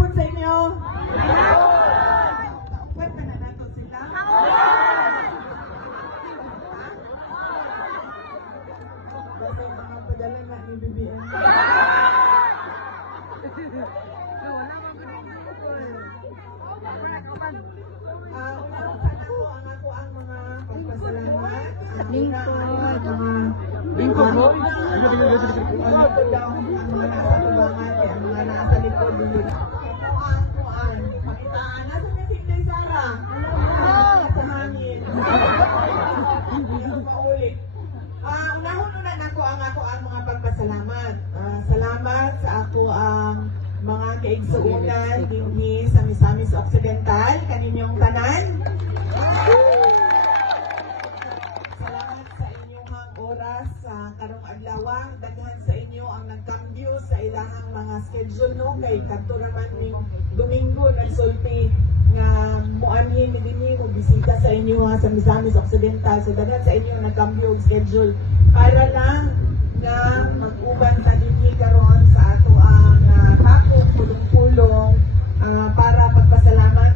hapon sa inyo. Taupad ka na nato sila. Basta yung mga padala na ni BBM. Ang mga pagpasalamat. Lingkod mo? Lingkod daw ang mga nasa tubangan at ang mga nasa likod dito. Pakitaan. Nasa na si Inday Sara? Sa hangin. Paulit. Unahon-una na ako ang mga pagpasalamat. Salamat sa ako ang mga kaigsuunan dinhi sa Misamis Occidental, kaninyong tanan. Salamat sa inyong oras sa karong adlaw. Daghan sa inyo ang nagkambyo sa ilahang mga schedule no kay kadto naman ning Domingo nagsulti nga muanhin ni dinhi mo bisita sa inyo sa Misamis Occidental. So daghan sa inyo nagkambyo og schedule para lang nga mag-uban ta dinhi karon sa ato ang takong pulong-pulong para pagpasalamat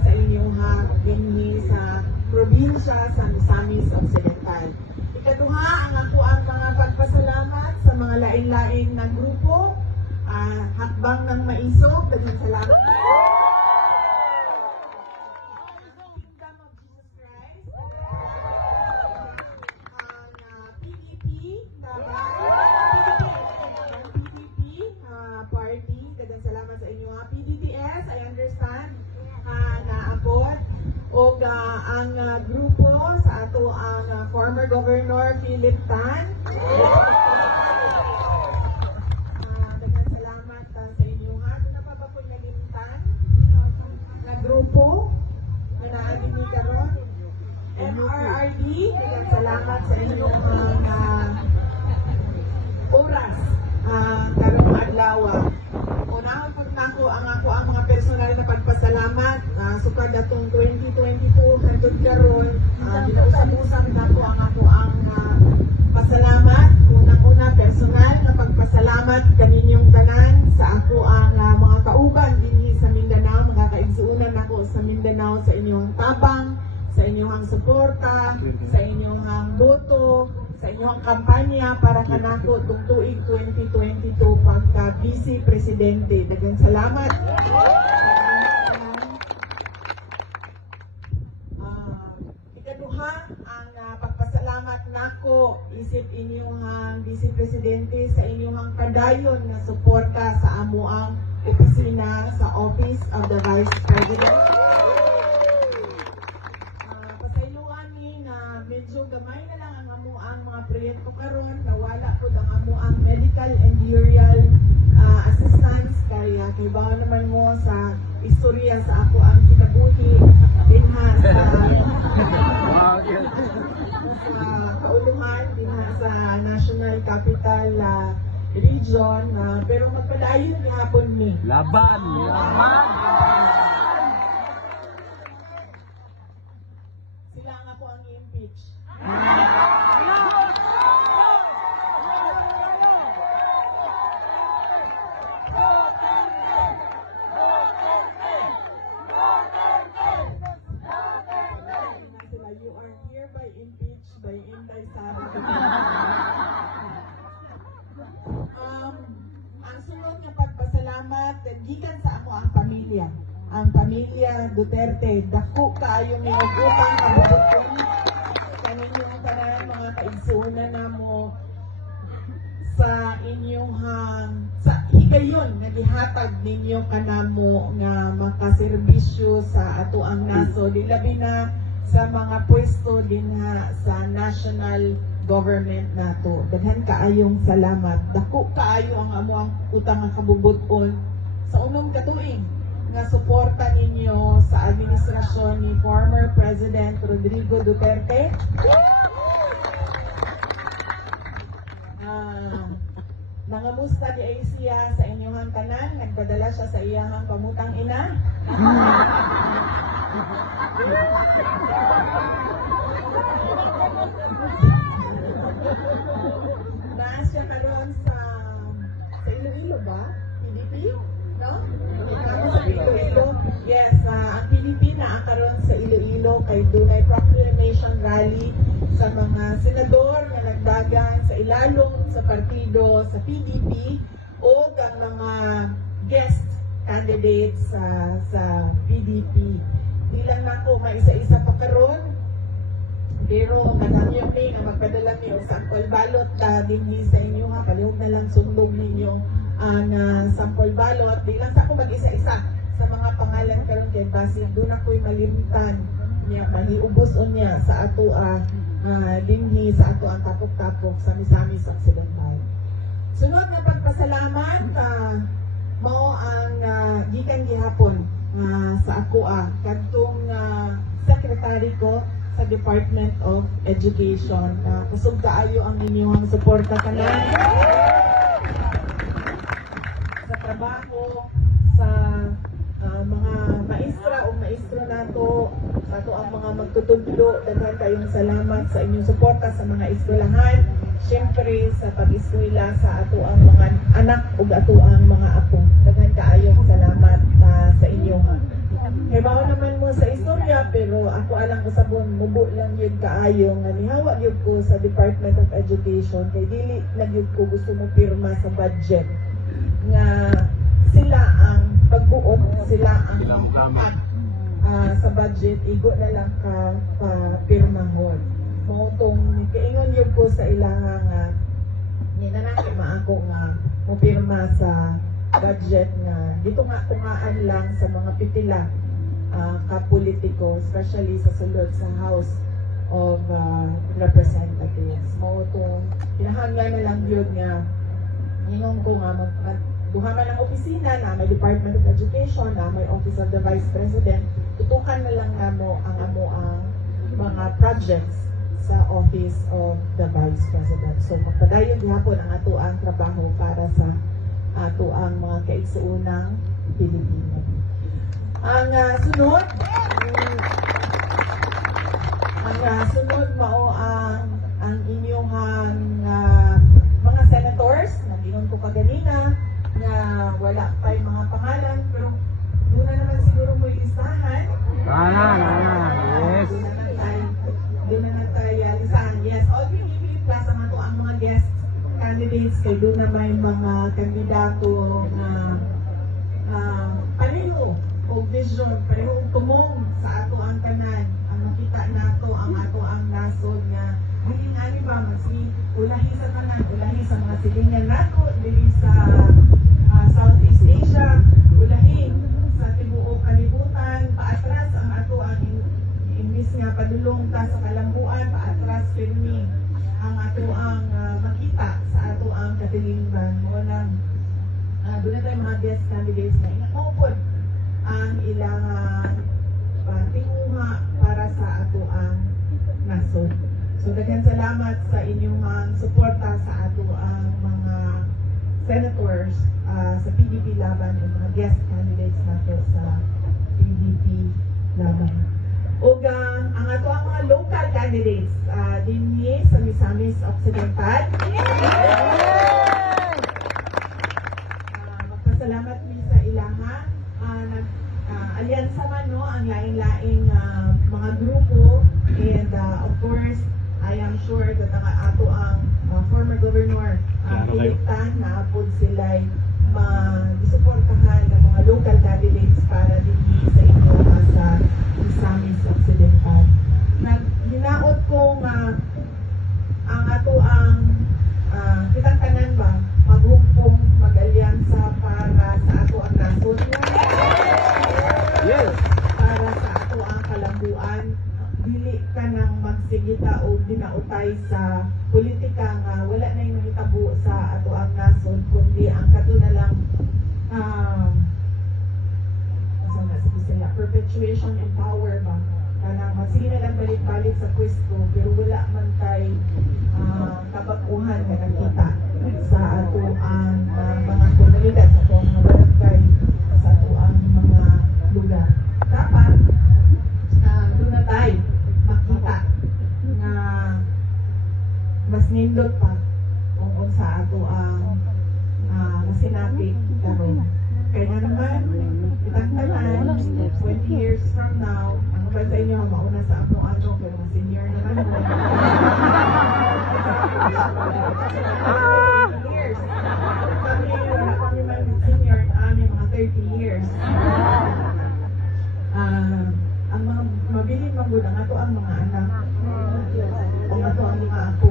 sa inyong dinhi sa probinsya sa Misamis Occidental. Ikaduha, ang ako ang mga pagpasalamat sa mga laing-laing na grupo, hakbang ng maisog, daghang salamat. Kingdom of Jesus Christ, PDP, party, daghang salamat sa inyo. PDDS, I understand, naabot. O ang grupo sa ato ang former Governor Philip Tan. Daghang salamat sa inyo ha. Doon na pa ba po nalimtan na grupo na naagin ni karon. MRRD, daghang salamat sa inyong oras karong adlaw. Unahon pag nako ang mga personal na pagpasalamat sukad atong 2022 hangtod karon ginuusab-usab nako ang pasalamat unang-una personal na pagpasalamat kaninyong tanan sa ako ang mga kauban dinhi sa Mindanao, mga kaigsuunan nako sa Mindanao sa inyong tabang, sa inyong suporta, sa inyong boto, sa inyong kampanya para kanako tung tuig 2022 pagka Vice Presidente. Daghang salamat. Ikaduha, ang pagpasalamat nako isip inyong Vice Presidente sa inyong kadayon na suporta sa amuang opisina sa Office of the Vice President. Medyo gamay na lang ang amuang mga proyekto karon, nawala po ang amuang medical and burial assistance kaya kibaw naman mo sa istorya sa ako ang kinabuhi dinha sa kauluhan dinha sa National Capital Region pero magpadayon gihapon ni laban. Sila nga po ang i-impeach. You are hereby impeached by Inday Sara. Ang sunod nga pagpasalamat gikan sa ako ang pamilya. Ang pamilya Duterte, dako kaayo ni upang kabubuton kaninyong tanan mga kaigsuunan namo sa inyong sa higayon nga gihatag ninyo kanamo nga makaserbisyo sa ato ang nasod, labi na sa mga pwesto dinha sa national government nato. Daghan kaayong salamat. Dako kaayo ang amuang utang nga kabubuton sa unong katuig nga suporta ninyo sa administrasyon ni former President Rodrigo Duterte. Nangamusta di ay siya sa inyong tanan, nagpadala siya sa iyang pamutang ina. Naas siya karon sa Iloilo ba? PDP? no? Ako sa Iloilo. Yes, ang PDP na karon sa Iloilo kay dunay proclamation rally sa mga senador nga nagdagan sa ilalong sa partido sa PDP o ang mga guest candidates sa PDP. Di lang na ako may isa-isa pa karon. Pero madami yung may nga magpadala niyo sample balot dinhi sa inyo ha. Palihog na lang sundog ninyo ang sample balot. Di lang sa ako mag-isa-isa sa mga pangalan karon kay Basin. Doon ako'y malimtan niya, mahiubos niya sa ato dinhi sa ato ang tapok-tapok sa Misamis Occidental. Sunod na pagpasalamat mao ang gikan gihapon sa ako kadtong secretary ko sa Department of Education. Kusog kaayo ang inyong suporta kanan sa trabaho sa mga maestra o maestro nato, sa ato ang mga magtutudlo. Daghan kayong salamat sa inyong suporta sa mga eskwelahan. Siyempre sa pag-eskwela sa ato ang mga anak o ato ang mga apo. Daghan kaayong salamat sa inyo. Kaya bawa naman mo sa istorya, pero ako alang usabon, mubo lang yun kaayo nga nihawa yun ko sa Department of Education, kay dili na yun ko gusto mo pirma sa budget nga sila ang pagbuot, sila ang pag sa budget, igo na lang ka pirmahon. Mautong kaingon yun ko sa ilang ninanaki maako nga mo pirma sa budget nga dito nga tungaan lang sa mga pitila kapolitiko, especially sa sulod sa House of Representatives. Mautong kinahanglan na lang yun nga ingon ko nga duha man ang opisina na may Department of Education, na may Office of the Vice President, tutukan na lang namo ang mga projects sa Office of the Vice President. So magpadayon gihapon ang ato ang trabaho para sa ato ang mga kaigsuunang Pilipino. Ang sunod mao ang inyong mga senators, nagingon ko kaganina na wala pa yung mga pangalan, pero doon na naman siguro mo listahan. Yes. Doon na tayo listahan. Yes, all PDP plus ang ato ang mga guest candidates kay doon na may mga kandidato na pareho o vision, pareho tumong sa ato ang kanan. Ang makita nato ang ato ang nasod nga maging ani ba ulahi sa kanan, ulahi sa mga silingan nato dili sa Southeast Asia, ulahi sa tibuok kalibutan, paatras ang ato ang imbis nga padulong ta sa kalambuan, paatras pirmi ang ato ang makita sa ato ang katilingban. Mo nang doon na tayo mga guest candidates na inaupod ang ilang tinguha para sa ato ang nasod. So daghan salamat sa inyong suporta sa ato ang mga senators sa PDP laban o mga guest candidates nato sa PDP laban. O ang ato ang mga local candidates dinhi sa Misamis Occidental. Magpasalamat mi sa ilaha. Alyansa man no ang laing-laing mga grupo, and of course I am sure that ang ato ang former governor Piliktan na apod sila'y mag-suportahan ng mga local candidates para dinhi sa inyo sa Misamis Occidental. Hinaot ko ang ato ang kitang tanan ba maghugpong mag-alyansa para sa ato ang nasod. Yes. Para sa ato ang kalambuan, dili ka nang magsigita o dinautay sa politika nga wala na yung hitabo sa ato ang nasod, kundi ang kato na lang perpetuation in power ba? Kanang sige na lang balik-balik sa pwesto, pero wala man kay kabakuhan na nakita sa ato ang mga komunidad, sa ato ang mga barangay, sa ato ang mga lugar. Dapat doon na tayo makita na mas nindot pa kung sa ato ang masinapit karon. Kaya nga ba sa inyo mauna sa ano pero mas senior naman mo. Years. Kami man senior, mga 30 years. Ang mga mabiling magud ang ato ang mga anak. Ang ato ang mga apo.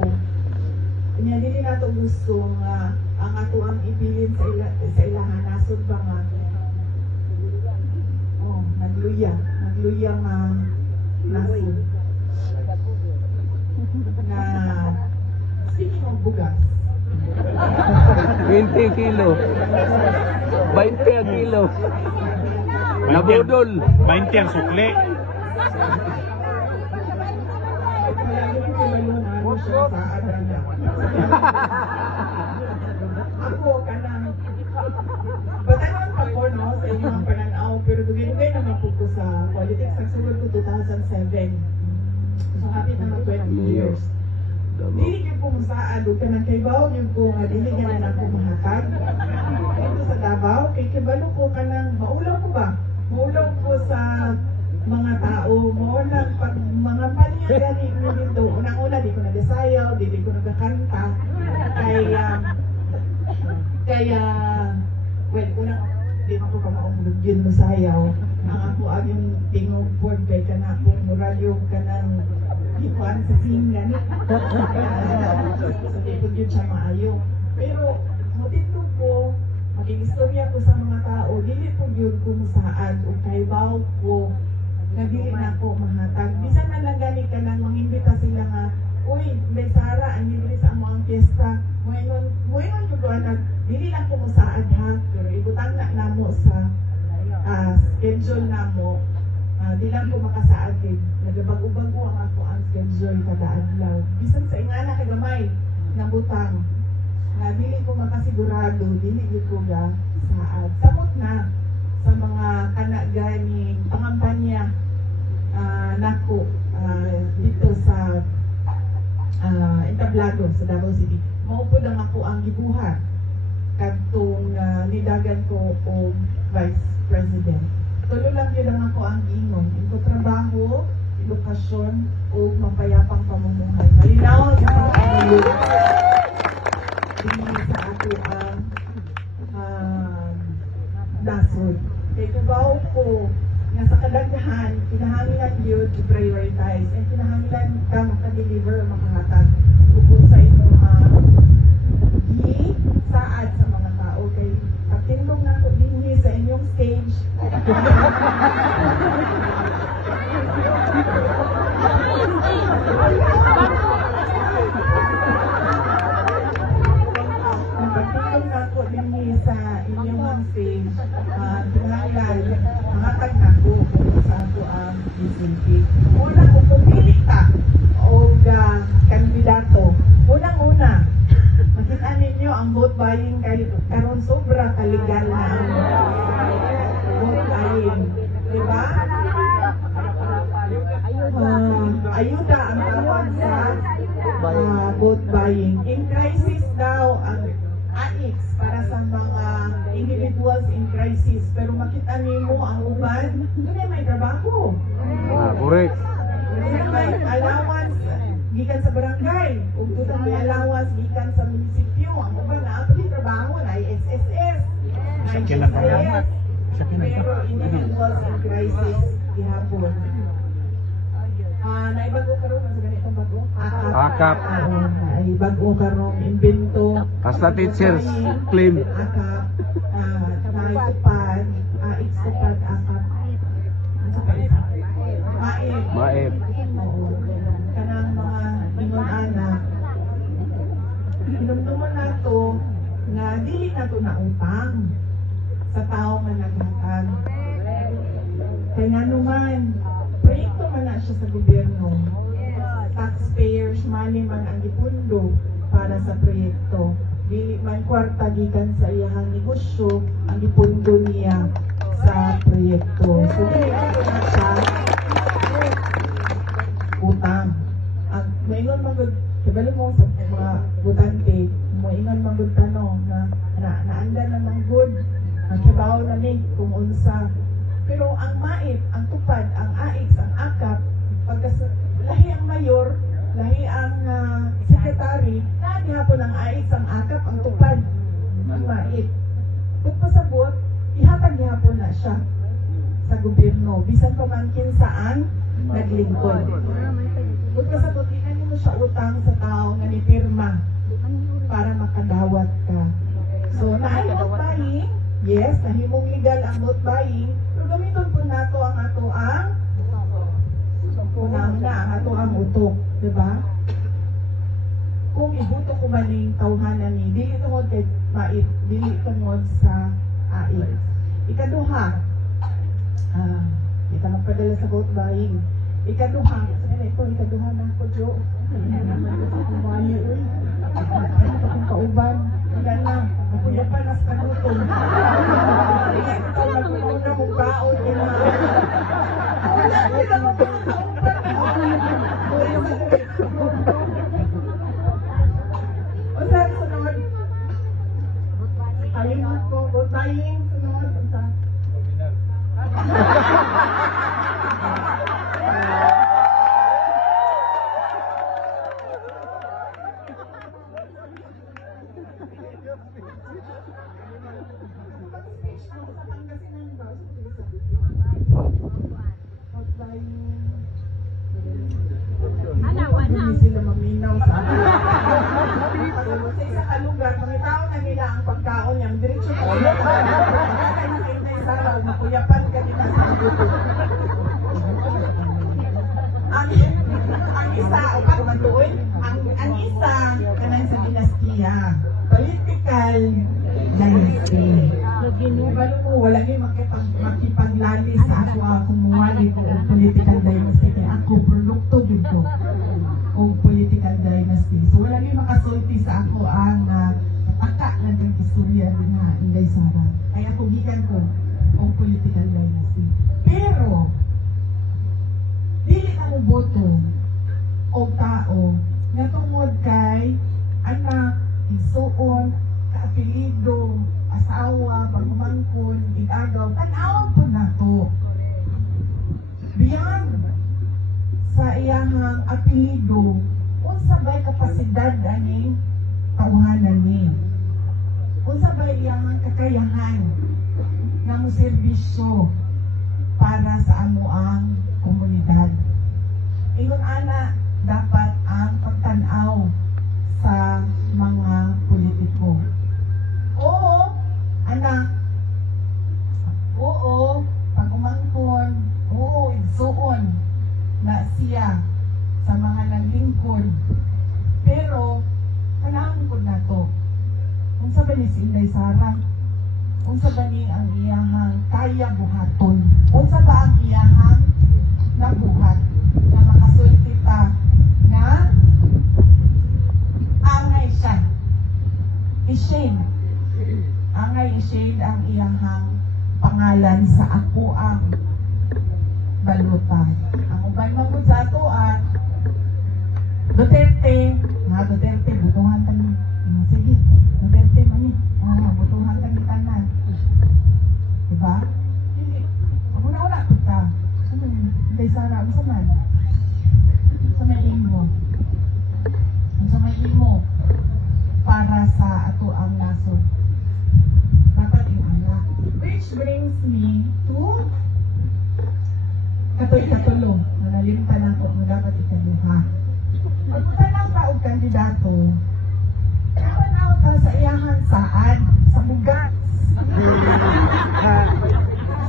Kanya dili nato gusto nga ang ato ang ibilin sa ilahan nasod ba nga nagluya nga nasod nga speaking of bugas 20 kilo. 20 ang kilo. Nabudol. 20 ang sukli. Ako kanang batanon pa ko no sa inyong mga pananaw pero dugay-dugay naman po ko sa politics. Nagsulod ko 2007. So happy na mag 20 years. Dili ko po masaad o kanang kay Bao yung po nga dili nga na ako mahatag. Ito sa Davao kay kibalo ko kanang maulaw ko ba? Maulaw ko sa mga tao mo nang pag mga panya gani mo dito. Unang-una di ko nagasayaw, di ko nagakanta. Kaya well, unang di ko pa maumulog yun masayaw. Ang ako ang yung tingog board kay kana kung muralyo kanang ikuan sa singan. So di ko yun siya maayo. Pero motito ko maging-istorya ko sa mga tao, dili po yun kumusaad o kaybaw ko na dili na ako mahatag. Bisan na lang gani ka nang mangimbita sila nga, uy, may Sara, ang dili sa amo ang fiesta. Moingon yung doon na, dili lang kumusaad ha, pero ibutang na namo sa schedule namo. Di lang ko makasaad din. Nagabag-ubago ang ako ang schedule kada adlaw. Bisan sa ingana kagamay na butang. Dili ko makasigurado, dili ko ga saad. Samot na sa mga kanaganing pangampanya nako dito sa entablado sa Davao City. Maupod ang ako ang gibuhat kadtong nidagan ko o Vice President. Tulo lang yun ang ako ang ingon. Ito trabaho, edukasyon, o mapayapang pamumuhay. Malinaw sa mga hindi sa ato ang nasod. Kaya kubaw ko nga sa kadaghan, kinahanglan yun to prioritize and kinahanglan ka makadeliver makahatag kung sa inyong saad sa mga tao. Kay pagtindog na ko din sa inyong stage. Pagtindog na ko din sa inyong stage, kinahanglan mahatag na ko kung sa ako ang DCP. Una kung pumili ka o kandidato, unang-una, makita ninyo ang vote buying karon sobra kaligal na ang vote buying. Diba? Ayuda ang tawag sa vote buying. In crisis daw ang AIX para sa mga individuals in crisis. Pero makita nimo ang uban, doon may trabaho. Correct. Doon may allowance gikan sa barangay. Ug doon may allowance gikan sa munisipyo. Ang uban na ato trabaho na SSS. Pero individuals in crisis gihapon. Naibago karon sa ganitong bago? Akap. Naibago karon imbento. Hasta teachers claim. Akap. Naitupad. Itupad akap. Maep. Oo. Kanang mga ingon anak. Hinumduman nato nga dili nato na utang sa tao nga naghatag. Kaya nga naman, proyekto man na siya sa gobyerno. Taxpayers money man ang ipundo para sa proyekto. Dili man kwarta gikan sa iyahang negosyo ang ipundo niya sa proyekto. So dili nato na siya utang. Ang maingon magud kabalo mo sa mga butante, maingon magud tanong na naanda na ng good. Ang kibaw na ni kung unsa. Pero ang MAIP, ang tupad, ang AIX, ang AKA, naglingkod. Kung kasabot, tingnan mo siya utang sa tao nga ni pirma para makadawat ka. So, naay vote buying, yes, nahimong legal ang vote buying, pero gamiton po nato ang ato ang unang na ang ato ang utok, di ba? Kung ibuto ko maning tawhanan ni dili tungod kay mait, dili tungod sa ait. Ikaduha, kita magpadala sa vote buying. Ikaduha, ikaduha na ako, Jo. Kumani, uy. Akong kauban. Wala na. Nakuya pa nas kanutom. Ikaw na kumaw na mong baon. Wala, kita mo pa ng kauban. O sabi sunod. Ayun mo po, vote buying. Sunod. Hindi sila maminaw sa akin. Sa isa ka lugar, pangitaon na nila ang pagkaon niya. Diretsyo ko nila. Kaya nakintay sa araw, makuyapan ka nila sa buto. Ang isa, o pagmatuoy, ang isa, kanang sa dinastiya. Political dynasty. Ibalo mo, wala niyo makipaglali sa ako kumuwali ko o political dynasty. Kaya ako, produkto dito o political dynasty. So wala niyo makasulti sa ako ang pataka ng kang istorya din na Inday Sara. Kaya ako gikan ko o political dynasty. Pero, dili ka mo boto o tao nga tungod kay anak, igsuon, kaapelido, asawa, pagmangkon, igagaw, tanawang po na to. Beyond sa iyahang apelido, unsa ba'y kapasidad aning tawhanan ni? Unsa ba'y iyahang kakayahan nga mo serbisyo para sa amuang komunidad? Ingon ana, dapat ang pagtanaw sa mga politiko. Oo, anak. Oo, pag-umangkon. Oo, igsuon na siya sa mga naglingkod. Pero, kanaan ko na to. Unsa ba ni si Inday Sara? Unsa ba ni ang iyahang kaya buhaton? Unsa ba ang iyahang nabuhat na makasulti ta na angay siya? I-shade. Angay i-shade ang iyahang pangalan sa ako ang balutan. Ang uban mo sa ato Duterte, Duterte, butuhan kami. Sige, Duterte mani. Butuhan kami tanan. Diba? Hindi. Ang una-una kita. Ano yun? Inday Sara, ano sa man? Sa may imo. Sa may imo. Para sa ato ang nasod. Dapat yung anak. Which brings me to katoy-katulong. Nanalimpan ako na dapat ikaluha. Pagpunta ng taong kandidato, kapanaw ka sa iyahan saan? Sa bugas.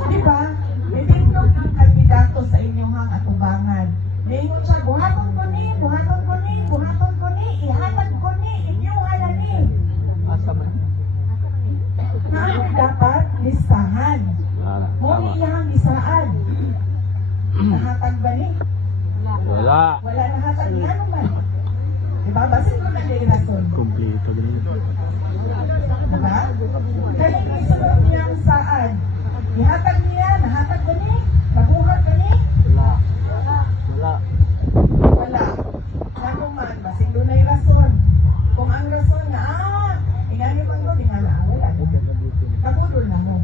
Diba? Itindog ang kandidato sa inyong atubangan. Ningon siya, buhaton ko ni, buhaton ko ni, buhaton ko ni, ihatag ko ni, inyong halani. Namin dapat listahan. Muni iyang lisaan. Nahatag ba ni? Wala. Wala nahatag ni ano man. Diba? Basin mo na yung rason. Kompleto din. Diba? Kaya isunod niyang saan? Ihatag niya, nahatag ba ni? Nabuhat ba ni? Wala. Wala. Wala. Ano man, basin doon na yung rason. Kung ang rason na, ingani man doon, ingala, wala. Kabudol na mo.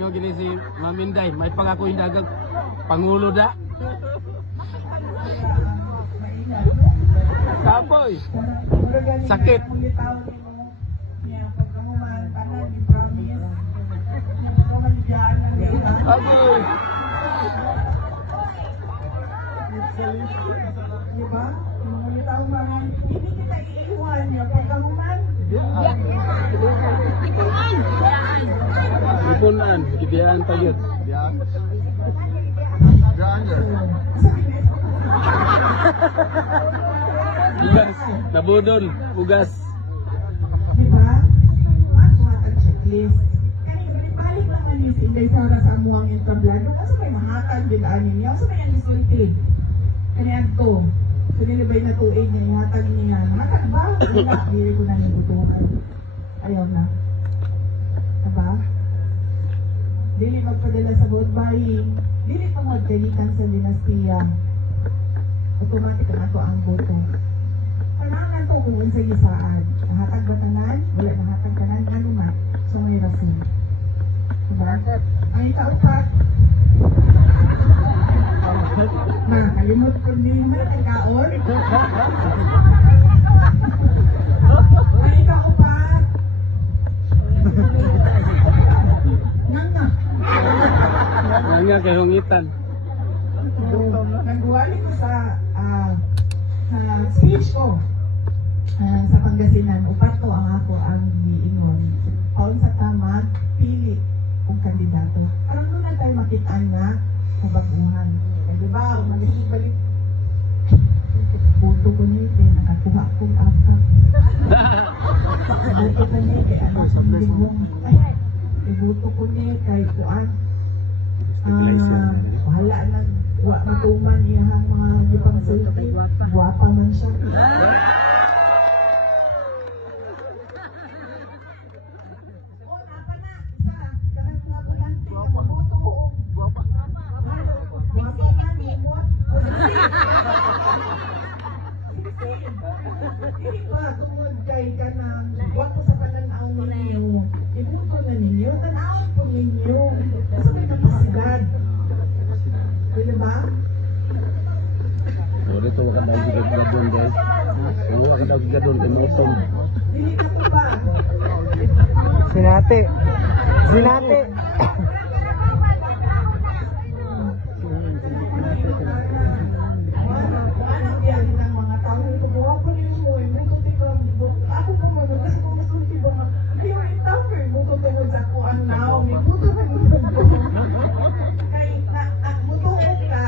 Ingo gini si Maminday, may pangako yung dagang Pangulo da. Tapoy. Sakit. Agoy. Diba? Mga tao mga hindi kita iiwan niya pagkamuman. Ipunan, gibiyaan pa yun. Ugas, nabudol, ugas. Diba? Ako ang checklist. Kaya balik lang man yung sinday sa oras sa amuang entablado. Kasi may mahatag din anin niya. Kasi may anisultid. Kaya to. So nilibay na tuig niya. Ihatag niya. Mahatag ba? Wala. Hindi ko na nibutuhan. Ayaw na. Diba? Dili magpadala sa vote buying. Dili pa magkalitan sa dinastiya. Automatic na ito ang boto. Kailangan ito kung sa gisaan. Nahatag ba tanan? Wala nahatag tanan. Ano na? So may rason. Diba? Ang ikaupat. Ma, kalimot ko din mo ang kaon. Ang ikaupat. Nga. Nga kay hongitan. Nagwali ko sa speech ko sa Pangasinan. Upat ko ang ako ang giingon. Paun sa tama, pili kung kandidato. Parang doon na tayo makitaan nga kabaguhan. Eh, di ba, kung magising balik, puto ko niya, nakakuha kong after. Buto ko niya, kaya ano, sundin ay, ibuto ko niya, kay kuan. Wala nang matuman iyang mga ibang sulti. Guwapa man siya. Hindi ba, tungod kay ka ng guwapo sa pananaw ninyo, ibuto na ninyo, tanawin po ninyo. Kasi may kapasidad. Pwede ba? Wala ito wala ka daw gigadon guys. Wala ka daw gigadon kay Motong. Dili ka po ba? Sinate. Sinate. Anong biyahe ng mga tao? Ito po, ako rin mo, buto ikaw, ako pa mo, kasi kung masulti ba, kayo yung tao, buto tungod sa ako ang now, may buto na buto. Kaya, mutuog ka.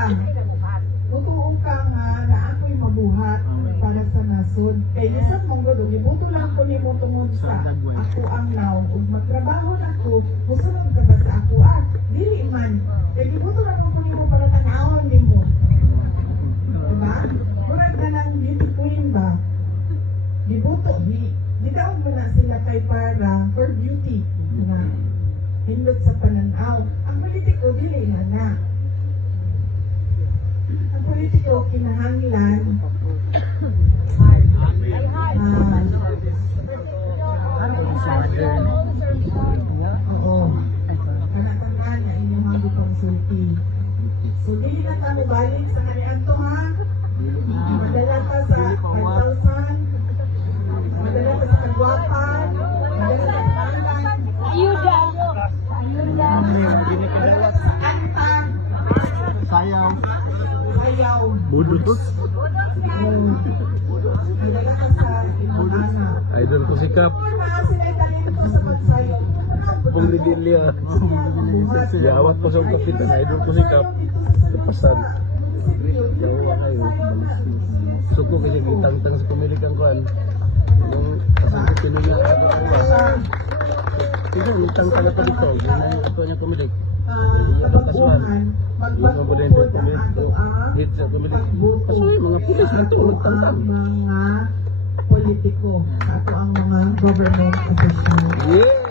Mutuog ka nga na ako'y mabuhat para sa nasod. Kaya isang mong gado, ibuto lang ko ni mo tungod sa ako ang now. Kung magtrabaho na ako, musunod ka ba sa ako? Dili man. Kaya ibuto lang ko ni mo para tanawon ni mo. Diba? Murag na ng beauty queen ba? Dibuto, di daw mo na sila kay para for beauty. Diba? Hindot sa pananaw. Ang politiko, dili na na. Ang politiko, kinahanglan. Oo. Kanatandaan na inyong mga pangsulti. So, dili na tayo balik sa kanilang to, ha? Madala ka sa 1,000. Madala ka sa kagwapan. Madala ka sa kanilang. Ayuda. Madala ka sa kanta. Sayaw. Ayaw. Budut. Madala ka sa inyong anak. Idol ko sikap. Kung mga sila talento sa magsayo, Pong Lidilya. Yawat pa sa kapitan. Idol ko sikap. Lepasan. Yawa kayo. Suko kasi gitang-tang sa pumilikan ko. Yung kasangkot ko niya ako kawa. Ito, utang pala pa dito. Yung ito niya pumilik. kababuhan, magbago ng ato ang pagboto mga pulis na ito, sa ato ang mga politiko, sa ato ang mga government officials. Yeah!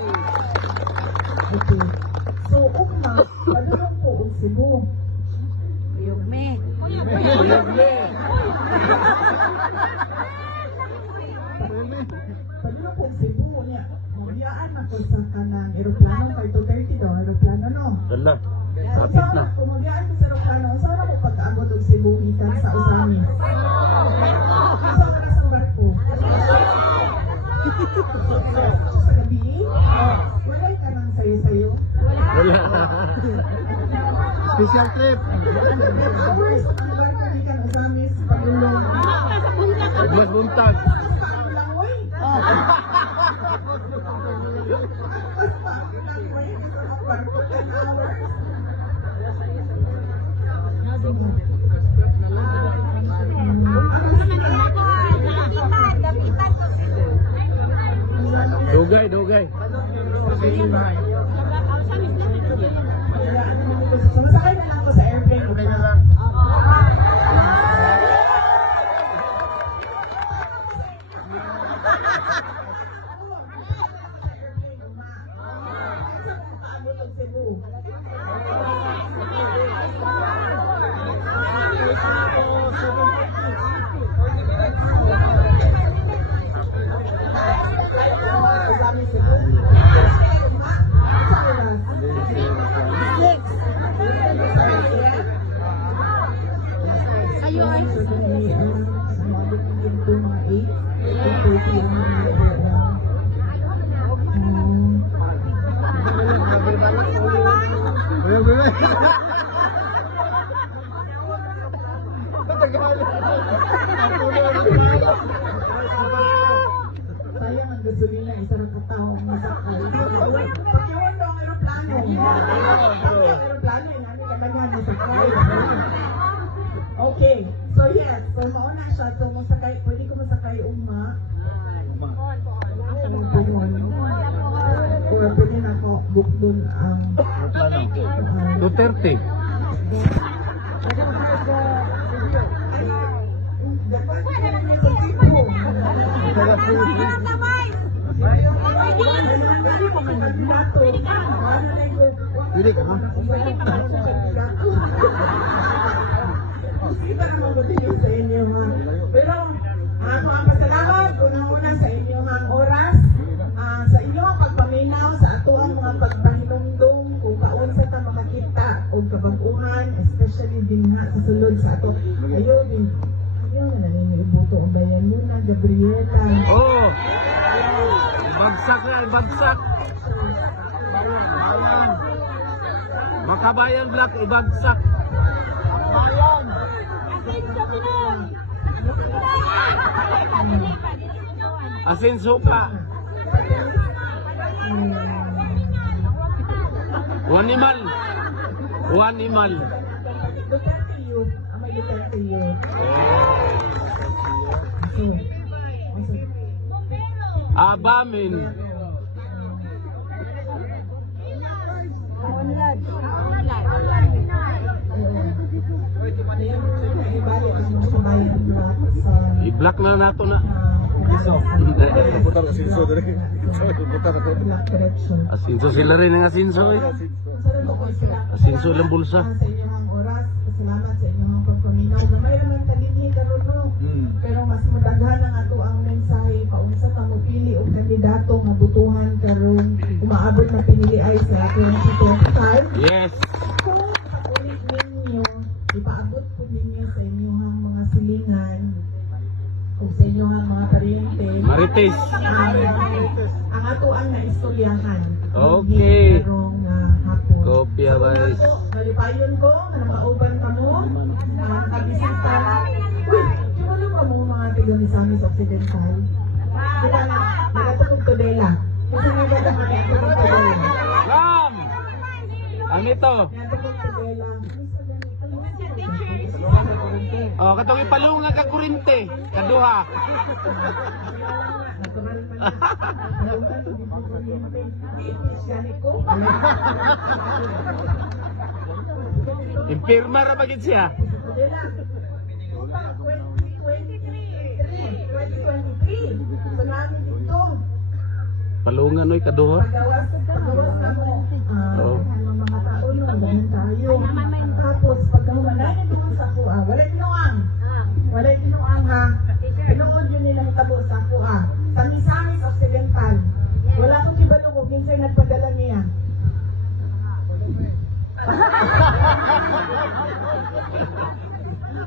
Okay. So, una, padulong ko ang Cebu. Yugme. Padulong ko ang Cebu niya. Muyaan ako sa kanang aeroplano, 5:30 daw, aeroplano no. Dala. Kapit na. Kumugyan ko sa aeroplano, saan ako pagkaabot ng Cebu, ikan sa Usamis? Saan ka na sa barko? Sa gabi? Wala ka nang sayo-sayo? Wala. Special trip. Hours ang barko ni kan Usamis, pagulong. Magbuntag. Langoy? Barko 10 hours? Dugay, dugay. Sumasakay na lang ako sa airplane. Okay na lang. Sayang ang gasolina, isa ng katao masakay. Pakiwan daw ang aeroplano. Aeroplano, yung namin kailangan masakay. Okay, so yes, so mauna siya. So masakay, pwede ko masakay uma. Or pwede na ako book dun ang 2:30. Pili ka, ha? Sa inyo, ha? Pero ako ang pasalamat unang-una sa inyong ang oras, sa inyong pagpaminaw sa ato ang mga pagpahinumdum kung kaunsa ta makakita o kabaguhan, especially din ha sa sulod sa ato. Ayun na naninibuto ang bayan nyo na, Gabriela. Oh! Ibagsak na, ibagsak. Makabayan Black, ibagsak. Asenso ka. Wanimal. Wanimal. Look at you. I'm look at you. Abamin. I-block na nato na. Asinso sila rin ang asinso eh. Asinso lang bulsa. Sa inyong oras, salamat sa inyong pagpaminaw. Gamay naman kalinhi karon no. Pero mas madaghan ang ato ang mensahe paunsa ka mopili og kandidato nga butuhan karon umaabot na pinili ay sa 2025. Yes. Kung kaulit ninyo, ipaabot po ninyo sa inyong mga silingan, kung sa inyong mga pariente, Marites. ang ato ang naistoryahan. Okay. Karong hapon. Kopya guys. Malipayon ko, na mauban ka mo, kabisita. Uy, ano ba mo mga tiga-Misamis Occidental? Diba na, nagatulog ko dela. Kasi nga ganda nagatulog ko dela. Ram! Ano ito? Nagatulog ko dela. Oh, katong ipalunga ka kurente. Kaduha. Natural man. Nautan ko dito ko kuryente. Ganit ko. Impirma ra bagid siya. Dela. 2023. So namin dito. Palungan oy kaduha. Pagawas na mo. Oo. Mga tao nyo, magaling tayo. Tapos, pagkahumanan nyo sa kuha, wala inuang. Wala inuang ha. Pinuod yun nila hitabo sa kuha. Sa Misamis Occidental. Wala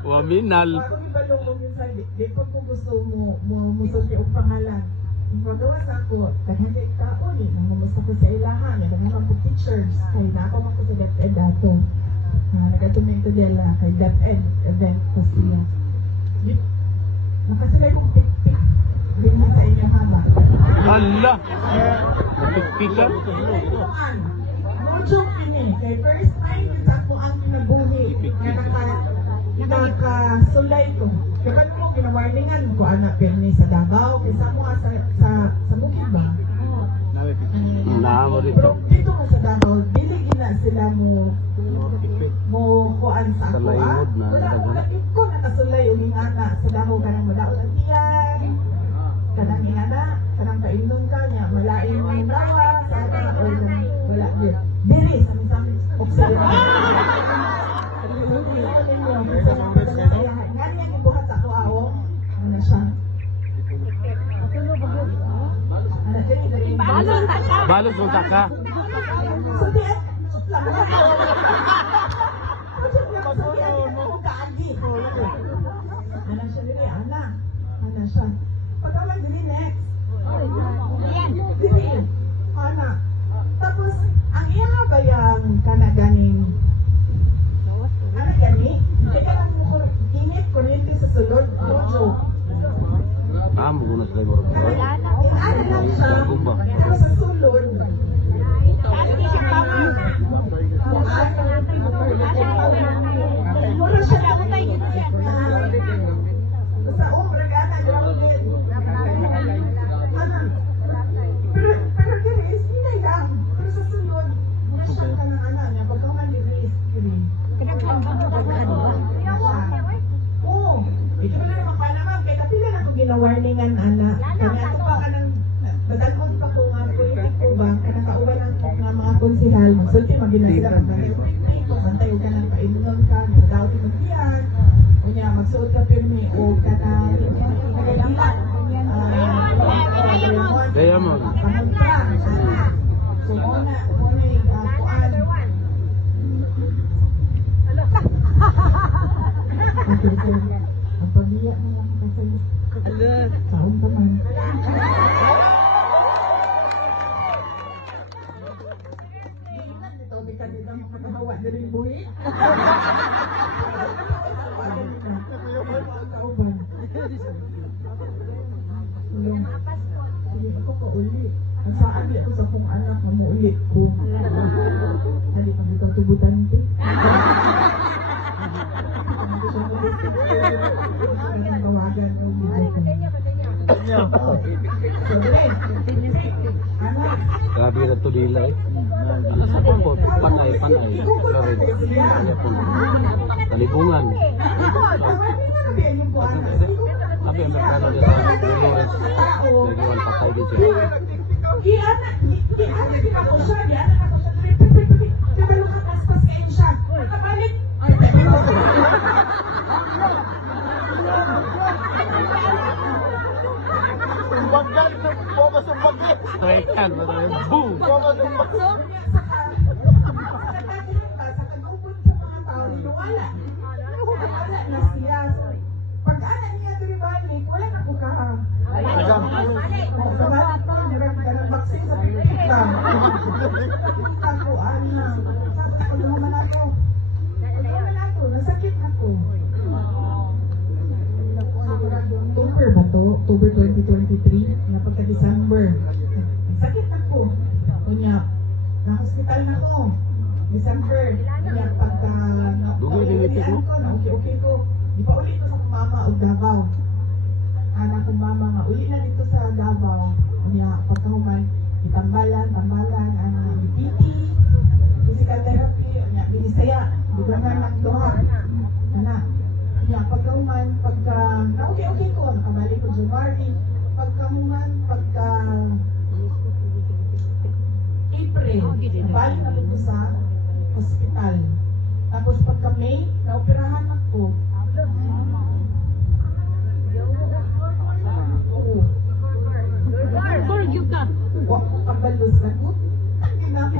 Waminal. Ako ibalong mo minsan, di pa ko gusto mo musulti ang pangalan. Magawa sa ako, dahil kay kaon eh, nangumusta ko sa ilahan, nagmamang po teachers, kay na ako man ko sa DepEd dato. Nagatumento nila kay DepEd event ko sila. Nakasulay kong tik-tik, rin sa inyo haba. Ala! Napikpik ka? Ituan, no joke ini, kay first time yung ako ang kinabuhi, nakasulay ko. Kaya mo, ginawarningan ko, anak, pirmi sa Davao, kaysa mo sa bukid ba? Naamo Pero dito. dito ka sa Davao, dili gina sila mo kuan sa Sa ako, layod na. Wala ko nakasulay yung ingana sa Davao, kanang madaot ang tiyan, kanang ingana, kanang kaindong ka niya, malain mo yung dawa, sana, o wala din. Dili, sami-sami, oksala. Nga niya gibuhat ako ako, ano siya? Ano, dili. Balos mo ka. Sabihan, ano siya dili, anak. Ano siya? Pagkaman dili next. Dili. Anak. Tapos, ang iya ba yung kanaganing? Ano gani? Hindi ka lang mo init, kuryente sa sulod. No joke. Amo ko na sila mo. Ano lang siya? Pero sa sulod, mura siya sa umra gana lang din. Pero guys, hindi lang. Pero sa sunod, mura siya ka ng anak niya. Pagkaman din may screen. Oo. Ito na naman ka naman. Kaya kapila na kung ginawarningan, anak. Kaya ito pa ka ng nadalhon pa ko nga ko yung ko ba? Kaya nakauwan ang mga konsihal. Magsulti, maginasila ka ba? Bantay ka ng kainunan ka. Nakadaw si magdiyan. Kunya, magsuot ka pirmi o ka na nagalilan. Kaya mo. Pahal ka. So, muna yung kuan. Ang pagbiya mo lang kasi. Kaon ka man. Ito, di ka din ang makakahawa na rin buhi. Kauban. Hindi ako pa uli. Ang saan di ako sa kong anak na muulit ko. Hali pag ito tubutan ko. Tawagan ng dito. Anak. Grabe na to dila eh. Sa po, panay. Florid. Kaya po. Talibungan. Sabi ang magkano niya sa Dolores. Nagawang patay din siya. Straight hand. Boom! Pag-anak niya ito rin balik, wala na po ka. Sabalik pa, nirang ka ng vaccine sa pipita. Ako, anak. Ano naman ako? Nasakit ako. October ba to? October 2023? Na pagka-December. Sakit ako. Kunya, na-hospital na ko. December. Kunya, pagka na-ulian ko, na-okay ko. Di pa ulit ko sa mama o Davao. Anak kong mama nga, uli na dito sa Davao. Kunya, pagkahuman, itambalan, BP, physical therapy, kunya, binisaya, dugangan ng doha. Anak. Kunya, pagkahuman, pagka, na-okay ko, nakabalik ko January. Pagkahuman, pagka April, balik na dito sa hospital. Tapos pagka May, naoperahan ako. Oo. Huwag ko kabalos ako. Hindi na ako.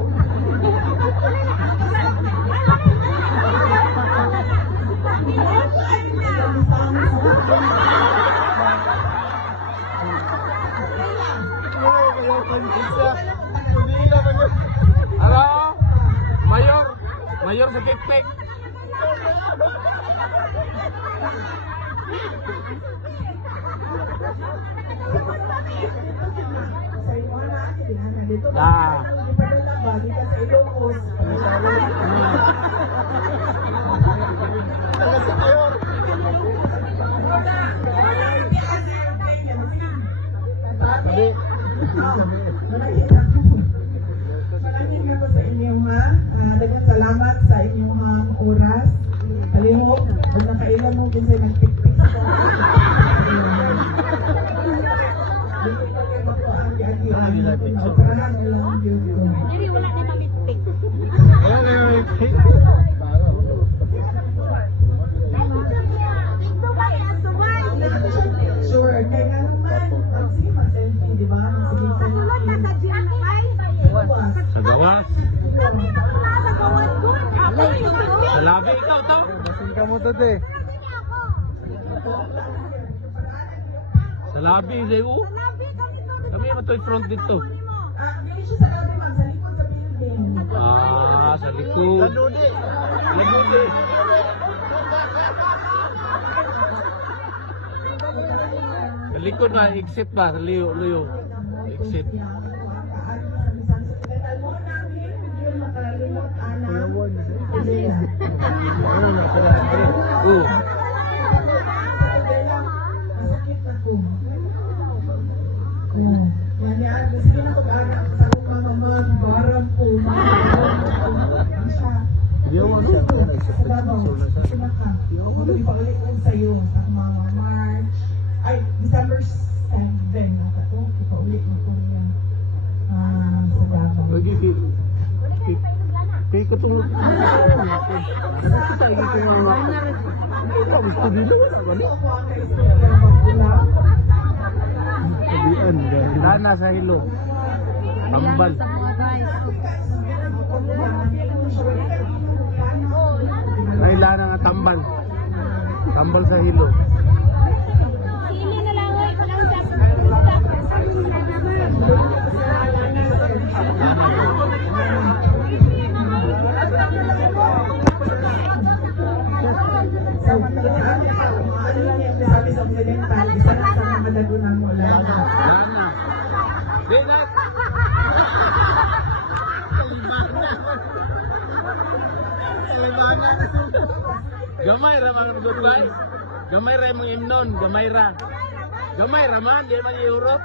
Hello? Mayor? Mayor sa Pikpik? Sa inyo na, kailangan dito. Ah. Ipadala ba? Di ka sa Ilocos. Maraming nga po sa inyo ha. Daghang salamat sa inyong oras. Kalihok, huwag na kailan mo kasi nagpikpik sa dito pa kayo po ang agi-agi na operahan nilang dito. Diri wala na mamitpik. Sure, kaya nga naman, sige, mag-selfie, di ba? Sige, selfie. Sa gawas? Sa labi ikaw to? Basin ka mo to, te. Sa labi, Zeu? Kami mo to front dito. Dili siya sa labi, ma'am, sa likod sa building. Ah, sa likod. Ladudi. Ladudi. Sa likod ba? Exit ba? Sa liyo. Exit. Oh. Masakit na ko. Yan yan. Sige na pag-anak sa akong mga barang ko. Yawan siya. Sila ka. Ako ipaulit sa'yo sa Mama March. Ay, December 7 na ka to. Ipaulit mo ko yan. Sa Davao. Lagi kay ko tong Gusto dito ako ang kaistorya ng magulang. Sabihan, guys. Sana sa hilo. Tambal. Nailana nga tambal. Tambal sa hilo. Sili na lang oy pag ang Sabi sa Occidental, isa lang sa mga madagunan mo lang. Lana. Dinat. Gamay ra man good guys. Gamay ra mong imnon, gamay ra. Gamay ra man, di man Europe.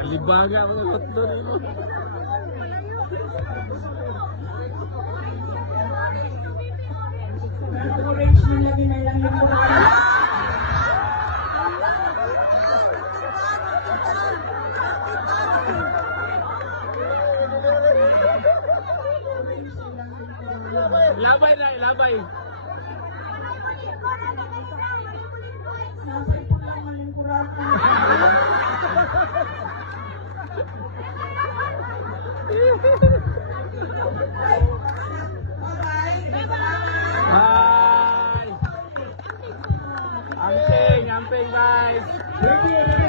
Kalibaga mga hotdog nimo. Orange na lagi na lang yung mga Labay na, labay. nasa ito lang ang lingkurado. Bye. Amping guys. Thank you.